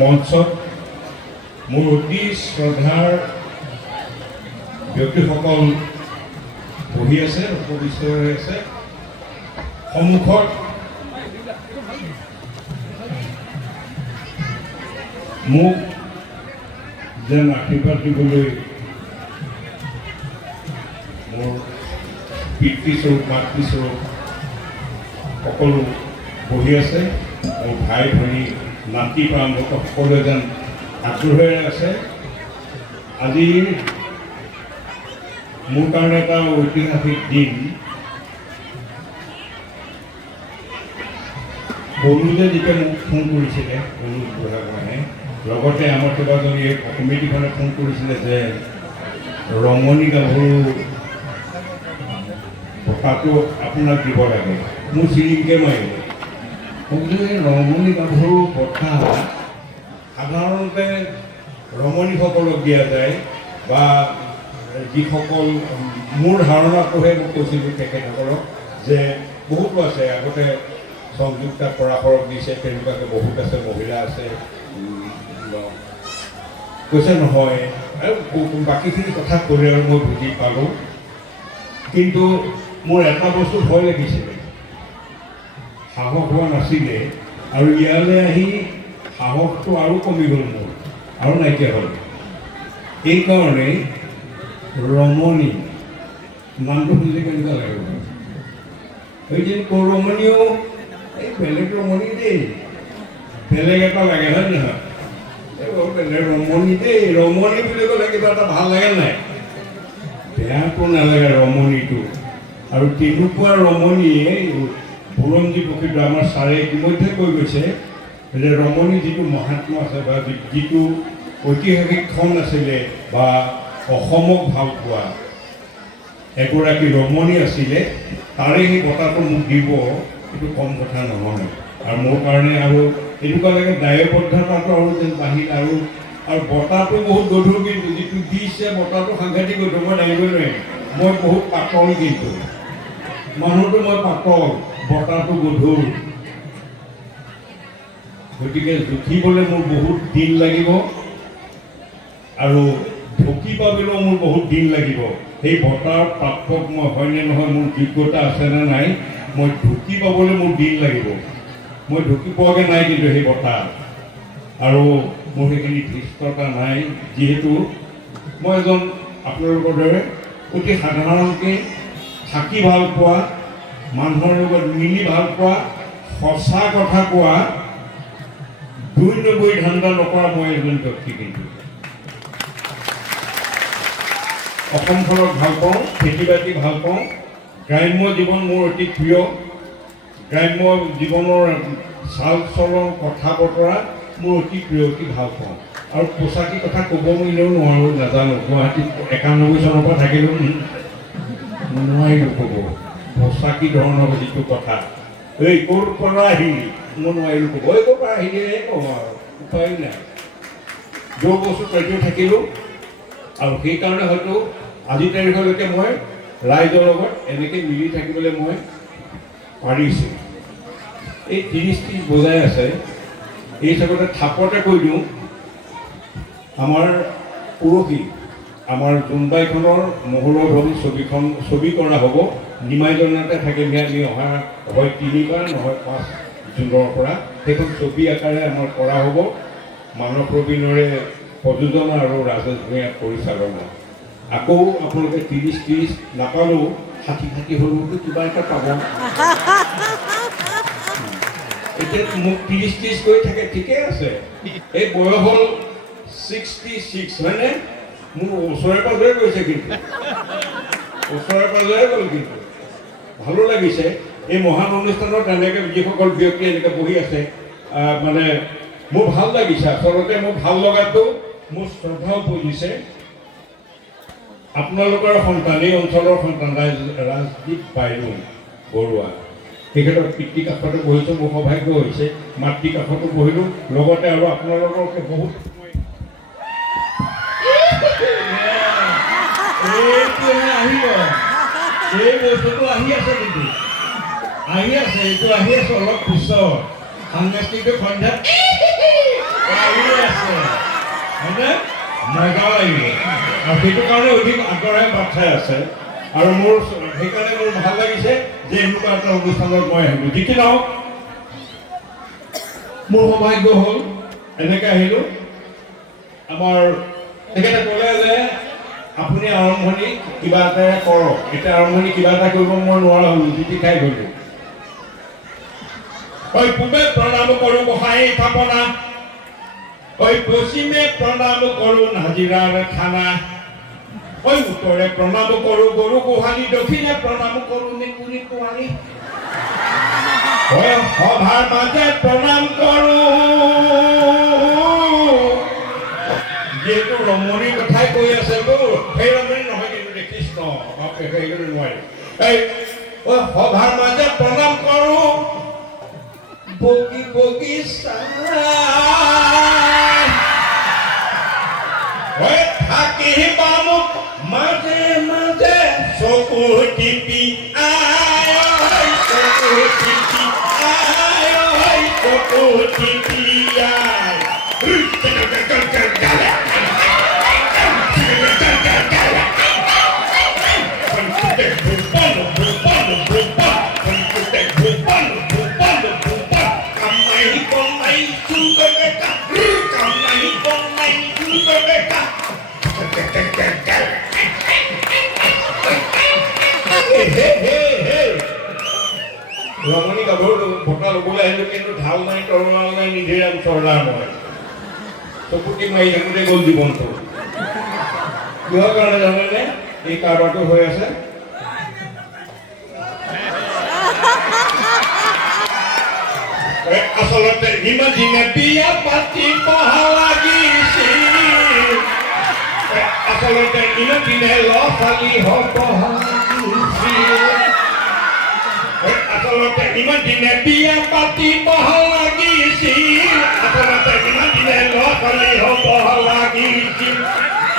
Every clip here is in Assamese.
মঞ্চত মোৰ অতি শ্ৰদ্ধাৰ ব্যক্তিসকল বহি আছে, উপবিষ্ট হৈ আছে। সন্মুখত মোক যেন আশীৰ্বাদ দিবলৈ মোৰ পিতৃস্বৰূপ মাতৃস্বৰূপ সকলো বহি আছে। মোৰ ভাই ভনী নাতি প্ৰাৰম্ভক সকলোৱে যেন আগ্ৰহেৰে আছে। আজি মোৰ কাৰণে এটা ঐতিহাসিক দিন। অনুজে যেতিয়া মোক ফোন কৰিছিলে, অনুজ বুঢ়াগোহাঁয়ে, লগতে আমাৰ কেইবাজনীয়ে কমিটিখনে ফোন কৰিছিলে যে ৰমণী গাভৰু বঁটাটো আপোনাক দিব লাগে। মোৰ চিৰিংকে মাৰিব। মই বোলো এই ৰমণী গাভৰু বঁটা সাধাৰণতে ৰমণীসকলক দিয়া যায়, বা যিসকল মোৰ ধাৰণাটোহে মই কৈছিলোঁ তেখেতসকলক যে বহুতো আছে। আগতে সংযুক্তা পৰাশৰক দিছে, তেনেকুৱাকৈ বহুত আছে, মহিলা আছে। কৈছে নহয়, আৰু বাকীখিনি কথা ক'লে আৰু মই বুজি পালোঁ। কিন্তু মোৰ এটা বস্তু ভয় লাগিছিলে, সাহস হোৱা নাছিলে। আৰু ইয়ালৈ আহি সাহসটো আৰু কমি গ'ল, মোৰ আৰু নাইকিয়া হ'ল। এইকাৰণে ৰমণী নামটো শুনিলে কেনেকুৱা লাগিব? এই যে ৰমণীও এই বেলেগ ৰমণী দেই, বেলেগ এটা লাগে, হয় নহয়? এই বেলেগ ৰমণী দেই, ৰমণী বুলি ক'লে কিবা এটা ভাল লাগে নাই? বেয়াটো নালাগে ৰমণীটো। আৰু তেনেকুৱা ৰমণীয়ে বুৰঞ্জী প্ৰকৃত আমাৰ ছাৰে ইতিমধ্যে কৈ গৈছে যে ৰমণী যিটো মহাত্মা আছে, বা যিটো ঐতিহাসিক ক্ষণ আছিলে, বা অসমক ভাল পোৱা এগৰাকী ৰমণী আছিলে, তাৰে সেই বঁটাটো মোক দিব, এইটো কম কথা নহয়। আৰু মোৰ কাৰণে আৰু এনেকুৱা লাগে দায়বদ্ধতাটো আৰু যেন বাহিৰ। আৰু বঁটাটো বহুত গধুৰ, কিন্তু যিটো দিছে বঁটাটো সাংঘাতিক গধুৰ। মই দাঙিব নোৱাৰিম, মই বহুত পাতল, কিন্তু মানুহটো মই পাতল, বঁটাটো গধুৰ। গতিকে জুখিবলৈ মোৰ বহুত দিন লাগিব, আৰু ঢুকি পাবলৈও মোৰ বহুত দিন লাগিব। সেই বঁটাৰ প্ৰাপক মই হয়নে নহয়, মোৰ যোগ্যতা আছেনে নাই, মই ঢুকি পাবলৈ মোৰ দিন লাগিব। মই ঢুকি পোৱাকৈ নাই কিন্তু সেই বঁটা, আৰু মোৰ সেইখিনি ধৃষ্টতা নাই। যিহেতু মই এজন আপোনালোকৰ দৰে অতি সাধাৰণকৈ থাকি ভাল পোৱা, মানুহৰ লগত মিলি ভাল পোৱা, সঁচা কথা কোৱা, ২ নম্বৰী ধান্দা নকৰা মই এজন ব্যক্তি। কিন্তু অসমখনক ভাল পাওঁ, খেতি বাতি ভাল পাওঁ, গ্ৰাম্য জীৱন মোৰ অতি প্ৰিয়। গ্ৰাম্য জীৱনৰ চাল চলন, কথা বতৰা মোৰ অতি প্ৰিয়, অতি ভাল পাওঁ। আৰু পোচাকী কথা ক'ব মিলেও নোৱাৰোঁ, নাজানো। গুৱাহাটীত ৯১ চনৰ পৰা থাকিলেও নোৱাৰিলোঁ ক'ব পোচাকী ধৰণৰ যিটো কথা। এই ক'ৰ পৰা আহিলি, মই নোৱাৰিলোঁ ক'ব। এই ক'ৰ পৰা আহিলে কওঁ আৰু, উপায় নাই। যোৰ বস্তু তৈয়াৰ থাকিলোঁ, আৰু সেইকাৰণে হয়তো আজিৰ তাৰিখলৈকে মই ৰাইজৰ লগত এনেকৈ মিলি থাকিবলৈ মই পাৰিছোঁ। এই ৩০ বজাই আছে, এই চাগতে থাপতে কৈ দিওঁ, আমাৰ পৰহি আমাৰ জোনবাইখনৰ মহোৰধনী ছবি কৰা হ'ব। নিমাইজনতে থাকিম, আমি অহা হয় ৩বাৰ নহয় ৫ জুনৰ পৰা সেইখন ছবি আকাৰে আমাৰ কৰা হ'ব। মানৱ প্ৰবীণৰে প্ৰযোজনা আৰু ৰাজেশ ভূঞাৰ পৰিচালনা। আকৌ আপোনালোকে ৩০ নাপালেও ৬০ হ'লেওতো কিবা এটা পাব। এতিয়া মোক ৩০ কৈ থাকে, ঠিকে আছে। এই বয়স হ'ল 66, হয়নে? মোৰ ওচৰে পাজৰে গৈছে, কিন্তু ওচৰে পাজৰে গ'ল। কিন্তু ভালো লাগিছে এই মহান অনুষ্ঠানত এনেকৈ যিসকল ব্যক্তি এনেকৈ বহি আছে, মানে মোৰ ভাল লাগিছে। আচলতে মোৰ ভাল লগাটো মোৰ শ্ৰদ্ধাও বুজিছে। আপোনালোকৰ সন্তান, এই অঞ্চলৰ সন্তান ৰাজদীপ বাইলুং বৰুৱা, তেখেতৰ পিতৃ কাষতে বহিছোঁ, মোৰ সৌভাগ্য হৈছে। মাতৃ কাষতো বহিলোঁ, লগতে আৰু আপোনালোককে বহুত আহিব। এই বস্তুটো আহি আছে, কিন্তু আহি আছে, এইটো আহি আছে অলপ পিছত। সাংস্কৃতিক সন্ধ্যাত আছে হয়নে মজা লাগিব আৰু সেইটো কাৰণে অধিক আগ্ৰহে বাট চাই আছে আৰু মোৰ সেইকাৰণে মোৰ ভাল লাগিছে যে এনেকুৱা এটা অনুষ্ঠানত মই আহিলোঁ যি কি নহওক মোৰ সৌভাগ্য হ'ল এনেকৈ আহিলোঁ আমাৰ তেখেতে ক'লে যে আপুনি আৰম্ভণি কিবা এটা কৰক এতিয়া আৰম্ভণি কিবা এটা কৰিব মই নোৱাৰা হ'লোঁ জিতি খাই গ'লোঁ ঐ পূবে প্ৰণাম কৰোঁ গোসাঁই থাপনা ঐ পশ্চিমে প্ৰণাম কৰোঁ নাজিৰাৰ থানা ঐ উত্তৰে প্ৰণাম কৰোঁ গৰু গোহালি দক্ষিণে প্ৰণাম কৰোঁ মেকুৰী পোৱালি ঐ সভাৰ মাজে প্ৰণাম কৰোঁ যিহেতু ৰমণীৰ কথাই কৈ আছে সেই ৰমণী নহয় কিন্তু কৃষ্ণ সেইখিনি নোৱাৰি এই ঐ সভাৰ মাজে প্ৰণাম কৰোঁ বগী বগী থাকি বামুক মাজে মাজে চকু টিপি আই চকু টিপি আই চকু টিপি আই ৰমণী গাভৰু ভোটা ল'বলৈ আহিলোঁ কিন্তু ঢাল নাই তৰোৱাল নাই নিধিৰাম চৰ্দাৰ মই চকুটি মাৰি থাকোঁতে গ'ল জীৱনটো কিহৰ কাৰণে জানেনে এই কাৰবাৰটো হৈ আছে আচলতে ইমান দিনে বিয়া পাতিব লাগিছিল আচলতে ইমান দিনে ল'ৰা ছোৱালী হ'ব আচলতে ইমান দিনে বিয়া পাতিব লাগিছিল আচলতে ইমান দিনে ল'ৰা ছোৱালী হ'ব লাগিছিল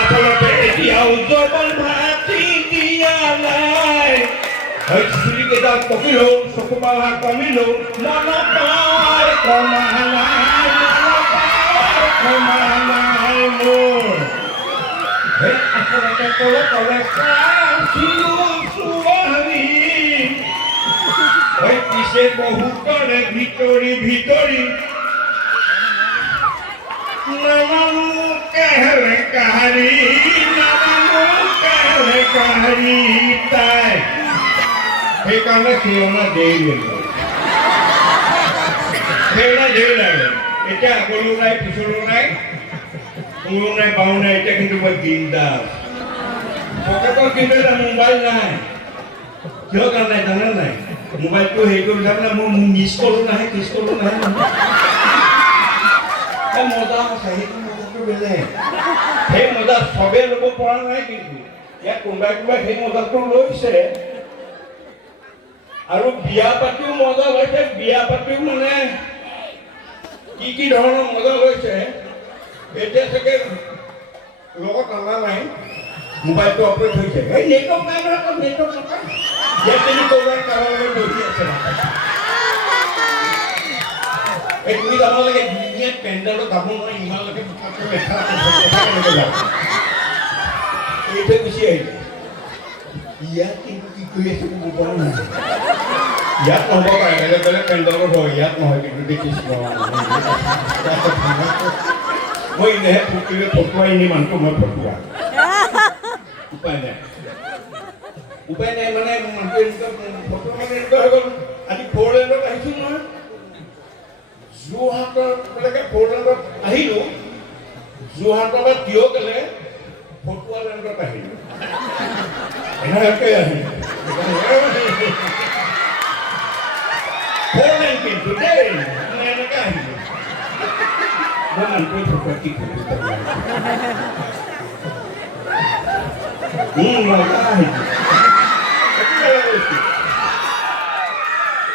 আচলতে এতিয়াও যৌৱন ভাতি দিয়া নাই চুলিকেইটা পকিলেও চকু পাৱাৰ কমিলেও মনত পাৱাৰ কমা নাই মোৰ আচলতে ক'লে ক'লে পিছে বহুতৰে ভিতৰি ভিতৰি নাজানো কেহলে কাহাৰী তাই সেইকাৰণে সিৰণা দেৰি গ'ল সেইৰণা দেৰি লাগে এতিয়া আগলৈও নাই পিছলৈও নাই কোনো নাই পাওঁ নাই এতিয়া কিন্তু মই বিন্দাছ পকেটত কিন্তু এটা মোবাইল নাই কিহৰ কাৰণে জানে নাই মোবাইলটো হেৰি কৰি তাৰমানে মই মিছ কৰোঁ নাহে কিছ কৰোঁ নাহে মজা আছে সেইটো মজাটো বেলেগ সেই মজা চবেই ল'ব পৰা নাই কিন্তু ইয়াত কোনোবাই কোনোবাই সেই মজাটো লৈছে আৰু বিয়া পাতিও মজা লৈছে বিয়া পাতিও মানে কি ধৰণৰ মজা লৈছে এতিয়া চাগে লগত অনা নাই মোবাইলটো অপাৰেট হৈছে এই নেটৱৰ্ক নাই নহয় নেটৱৰ্ক নাপায় ইয়াত যদি ক'ৰবাৰ কাৰোবাৰ লগত বহি আছে এই তুমি যাব লাগে ধুনীয়া পেণ্ডেলত যাব নোৱাৰি ইমানলৈকে মেখেলা কেনেকৈ যাব এইটোৱে গুচি আহিলে ইয়াত কিন্তু কি কৰি আছে ক'ব পৰা নাই ইয়াত নহ'ব পাৰে বেলেগ বেলেগ পেণ্ডেলত হয় ইয়াত নহয় কিন্তু দেখিছোঁ মই এনেহে ফুটিলে ফটোৱাই এনে মানুহটো মই ফটোৱা উপায় নাই মানে মানুহটো এনেকুৱা ফটো মানে এনেকুৱা হৈ গ'ল আজি ফ'ৰলেণ্ডত আহিছোঁ নহয় যোৰহাটলৈকে ফ'ৰলেণ্ডত আহিলোঁ যোৰহাটৰ পৰা থিয় গ'লে ফটোৱা লেণ্ডত আহিলোঁ এনেকৈ আহিলোঁ ফ'ৰলেণ্ড কিন্তু দেই এনেকৈ আহিলোঁ মই মানুহটোৱে ফটোৱা কি কৰিব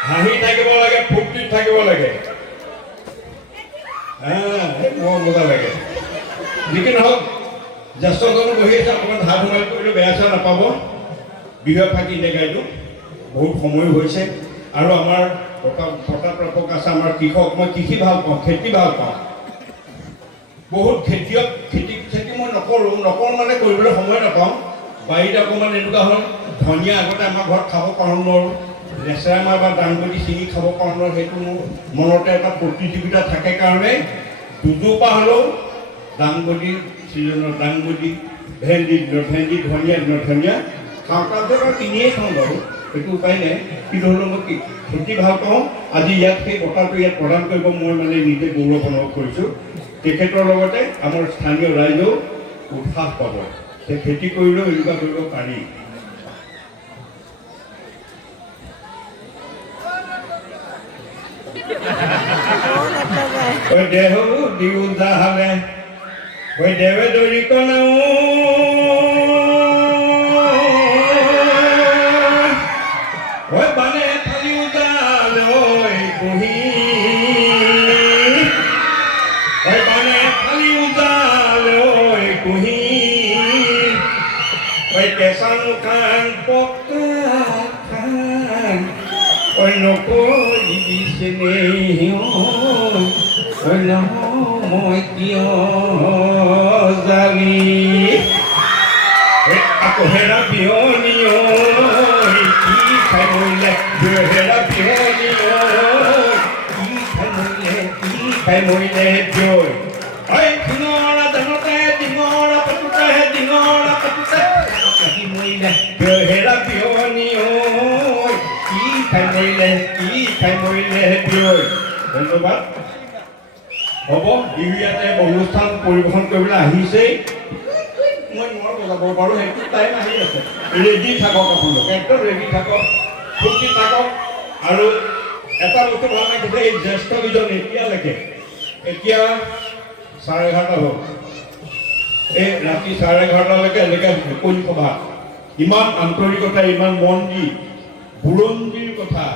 হাঁহি থাকিব লাগে ফূৰ্তিত থাকিব লাগে মজা লাগে যিকি নহওক জ্যেষ্ঠজনো বহি আছে অকণমান হাত সোমাই কৰিলে বেয়া চেয়া নাপাব বিহু ফাঁকি নেগাইটো বহুত সময় হৈছে আৰু আমাৰ বঁটাপ্ৰাপক আছে আমাৰ কৃষক মই কৃষি ভাল পাওঁ খেতি ভাল পাওঁ বহুত খেতিয়ক খেতি মই নকৰোঁ মানে কৰিবলৈ সময় নাপাওঁ। বাৰীত অকণমান এনেকুৱা হ'ল ধনিয়া আগতে আমাৰ ঘৰত খাব পাৰোঁ নোৱাৰোঁ, লেচেৰামাহ বা দাংবডি ছিঙি খাব পাৰোঁ নোৱাৰোঁ, সেইটো মোৰ মনতে এটা প্ৰতিযোগিতা থাকে কাৰণে দুজোপা হ'লেও দাংবডি ছিজনৰ দাংবডি, ভেন্দি ধনিয়া খাওঁ। তাৰপিছত কিনিয়ে খাওঁ বাৰু, সেইটো উপায় নাই। কিন্তু হ'লেও মই খেতি ভাল পাওঁ। আজি ইয়াত সেই বঁটাটো ইয়াত প্ৰদান কৰিব মই মানে নিজে গৌৰৱ অনুভৱ কৰিছোঁ। তেখেতৰ লগতে আমাৰ স্থানীয় ৰাইজেও উৎসাহ পাব যে খেতি কৰিলেও এনেকুৱা কৰিব পাৰি। দেহ দিও যাহালে দেৱে দৰি কনাও বানে ফালিও যালৈ বহি বানে ফালিও যালৈ বহি কেঁচান খান পকা খান নকৰিবি চেনেহ মই কিয় জানি আকৌ হেৰা বিহনী কি খাই মৰিলে হেৰা বিহনী কি খাই মৰিলে বিয় ডিঙৰা জানতে ডিঙৰা পাতোতে মৰিলে হেৰা বিহনী কি খাই মৰিলে বিয়। ধন্যবাদ। হ'ব, বিহু ইয়াতে অনুষ্ঠান পৰিৱেশন কৰিবলৈ আহিছেই। মই নোৱাৰো বজাব পাৰোঁ, সেইটো টাইম আহি আছে। ৰেডি থাকক, আপোনালোক একদম ৰেডি থাকক, ফূৰ্তি থাকক। আৰু এটা বস্তু ভাল লাগিছে, এই জ্যেষ্ঠ কেইজন এতিয়া 11:30 হ'ল। এই ৰাতি 11:30লৈকে এনেকৈ মুকলি সভা, ইমান আন্তৰিকতা, ইমান মন দি বুৰঞ্জীৰ কথা,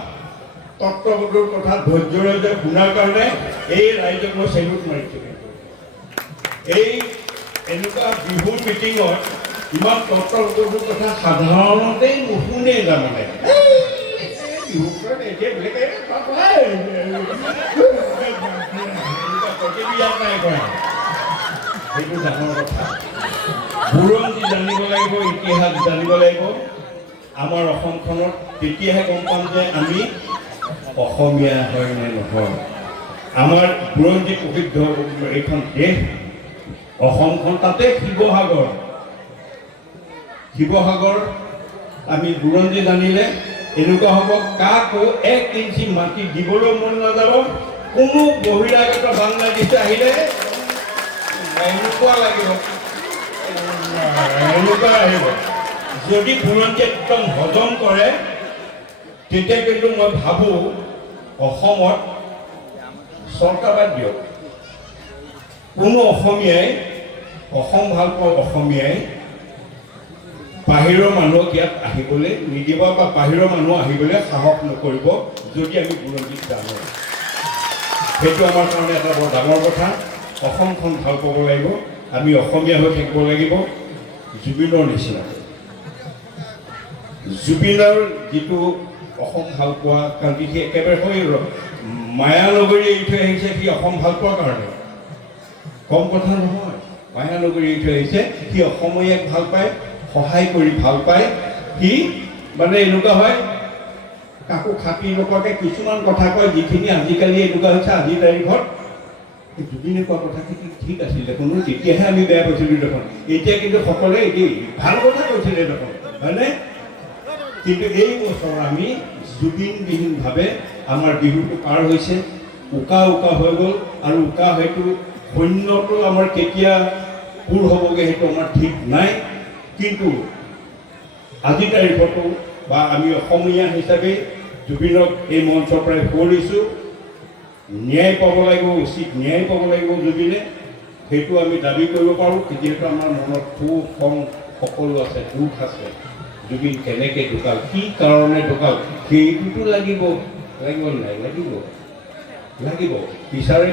তত্ত্ববোধৰ কথা ধৈৰ্যৰে যে শুনাৰ কাৰণে এই ৰাইজক মই চেলুট মাৰিছোঁ। এই এনেকুৱা বিহুৰ মিটিঙত ইমান তত্ত্ববোধৰ কথা সাধাৰণতেই নুশুনে তাৰমানে। সেইটো ডাঙৰ কথা। বুৰঞ্জী জানিব লাগিব, ইতিহাস জানিব লাগিব আমাৰ অসমখনত, তেতিয়াহে গম পাম যে আমি অসমীয়া হয় নে নহয়। আমাৰ বুৰঞ্জী প্ৰসিদ্ধ এইখন দেশ অসমখন, তাতে শিৱসাগৰ আমি বুৰঞ্জী জানিলে এনেকুৱা হ'ব, কাকো 1 ইঞ্চি মাটি দিবলৈ মন নাযাব। কোনো বহিৰাগত বাংলাদেশী আহিলে এনেকুৱা লাগিব, এনেকুৱা আহিব। যদি বুৰঞ্জী একদম হজম কৰে, তেতিয়া কিন্তু মই ভাবোঁ অসমত চৰকাৰ বাদ দিয়ক, কোনো অসমীয়াই, অসম ভাল পোৱা অসমীয়াই বাহিৰৰ মানুহক ইয়াত আহিবলৈ নিদিব বা বাহিৰৰ মানুহ আহিবলৈ সাহস নকৰিব যদি আমি বুৰঞ্জীত জানো। সেইটো আমাৰ কাৰণে এটা বৰ ডাঙৰ কথা। অসমখন ভাল পাব লাগিব, আমি অসমীয়া হৈ থাকিব লাগিব। জুবিনৰ নিচিনাকৈ জুবিনৰ যিটো অসম ভাল পোৱা, কাৰণ সি একেবাৰে হৈ মায়ানগৰী এৰি থৈ আহিছে, সি অসম ভাল পোৱাৰ কাৰণে। কম কথা নহয়, মায়ানগৰী এৰি থৈ আহিছে, সি অসমীয়াক ভাল পায়, সহায় কৰি ভাল পায়। সি মানে এনেকুৱা হয়, কাকো খাতি নকৰাকৈ কিছুমান কথা কয়, যিখিনি আজিকালি এনেকুৱা হৈছে। আজিৰ তাৰিখত জুবিনে কোৱা কথাখিনি ঠিক আছিলে, কোনো তেতিয়াহে আমি বেয়া পাইছিলোঁ দেখোন। এতিয়া কিন্তু সকলোৱে এটি ভাল কথা কৈছিলে দেখোন, হয়নে? কিন্তু এই বছৰ আমি জুবিনবিহীনভাৱে আমাৰ বিহুটো পাৰ হৈছে, উকা হৈ গ'ল। আৰু উকা হয়তো সৈন্যটো আমাৰ কেতিয়া পূৰ হ'বগৈ সেইটো আমাৰ ঠিক নাই। কিন্তু আজিৰ তাৰিখতো বা আমি অসমীয়া হিচাপে জুবিনক এই মঞ্চৰ পৰাই সুঁৱৰিছোঁ। ন্যায় পাব লাগিব, উচিত ন্যায় পাব লাগিব জুবিনে, সেইটো আমি দাবী কৰিব পাৰোঁ। যিহেতু আমাৰ মনত সুখ খং সকলো আছে, দুখ আছে। জুবিন কেনেকৈ ঢুকাল, কি কাৰণে ঢুকাল, সেইটোতো লাগিব নাই? লাগিব। বিচাৰে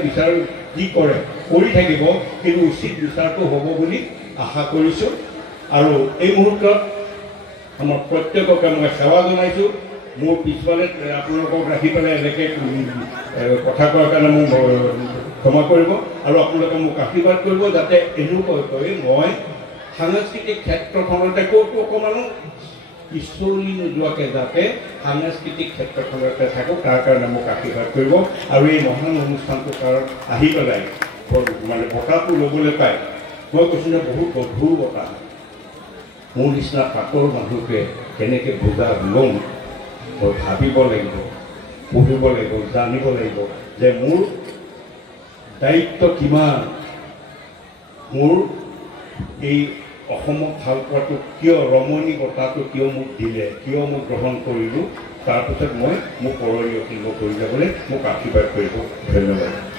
কি কৰে কৰি থাকিব, কিন্তু উচিত বিচাৰটো হ'ব বুলি আশা কৰিছোঁ। আৰু এই মুহূৰ্তত আমাৰ প্ৰত্যেককে মই সেৱা জনাইছোঁ। মোৰ পিছফালে আপোনালোকক ৰাখি পেলাই এনেকৈ কথা কোৱাৰ কাৰণে মোৰ ক্ষমা কৰিব আৰু আপোনালোকে মোক আশীৰ্বাদ কৰিব যাতে এনেকুৱাকৈ মই সাংস্কৃতিক ক্ষেত্ৰখনতে ক'তো অকণমানো পিছলি নোযোৱাকৈ যাতে সাংস্কৃতিক ক্ষেত্ৰখনতে থাকোঁ তাৰ কাৰণে মোক আশীৰ্বাদ কৰিব আৰু এই মহান অনুষ্ঠানটো কাৰণ আহি পেলাই মানে বঁটাটো ল'বলৈ পায় মই কৈছোঁ যে বহুত গধুৰ বঁটা মোৰ নিচিনা পাতৰ মানুহকে কেনেকৈ বুজা ল'ম মই ভাবিব লাগিব পঢ়িব লাগিব জানিব লাগিব যে মোৰ দায়িত্ব কিমান মোৰ এই অসমক ভাল পোৱাটো কিয় ৰমণী বঁটাটো কিয় মোক দিলে কিয় মোক গ্ৰহণ কৰিলোঁ তাৰপিছত মই মোক পৰৱৰ্তী কৰিব যাবলৈ মোক আশীৰ্বাদ কৰিব ধন্যবাদ